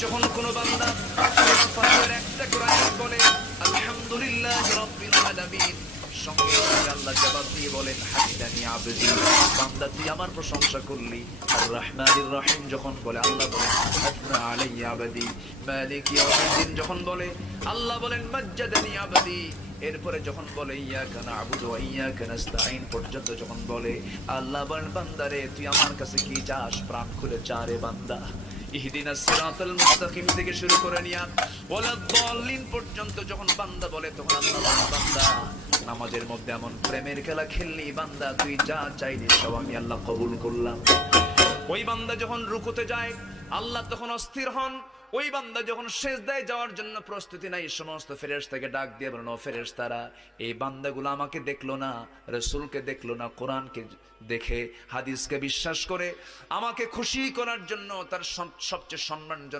যখন কোন বান্দা সূরা একটা করে আয়াত বলে, আলহামদুলিল্লাহ আলামিন সঙ্গে বলেন বান্দা, তুই আমার প্রশংসা করলি। বলে, আল্লাহ বলেন যখন বলে, আল্লাহ বলেন এরপরে যখন বলে, ইয়াকা নাস্তাইন পর্যন্ত যখন বলে, আল্লাহ বলেন বান্দারে তুই আমার কাছে কি চাস? প্রাণ খুলে চারে বান্দা। ইহদিনা থেকে শুরু করে নিয়া পর্যন্ত যখন বান্দা বলে, তখন আল্লাহ বান্দা, নামাজের মধ্যে এমন প্রেমের খেলা খেললি, বান্দা, তুই যা চাইলি সব আমি আল্লাহ কবুল করলাম। ওই বান্দা যখন রুকুতে যায়, আল্লাহ তখন অস্থির হন ওই বান্দা যখন শেষ দেয় যাওয়ার জন্য প্রস্তুতি নাই সমস্ত ফেরেশ তাকে ডাক দিয়ে বলেন ও ফেরেশ তারা এই বান্দাগুলো আমাকে দেখল না, রসুলকে দেখল না, কোরআনকে দেখে, হাদিসকে বিশ্বাস করে, আমাকে খুশি করার জন্য তার সব- সবচেয়ে সম্মানজনক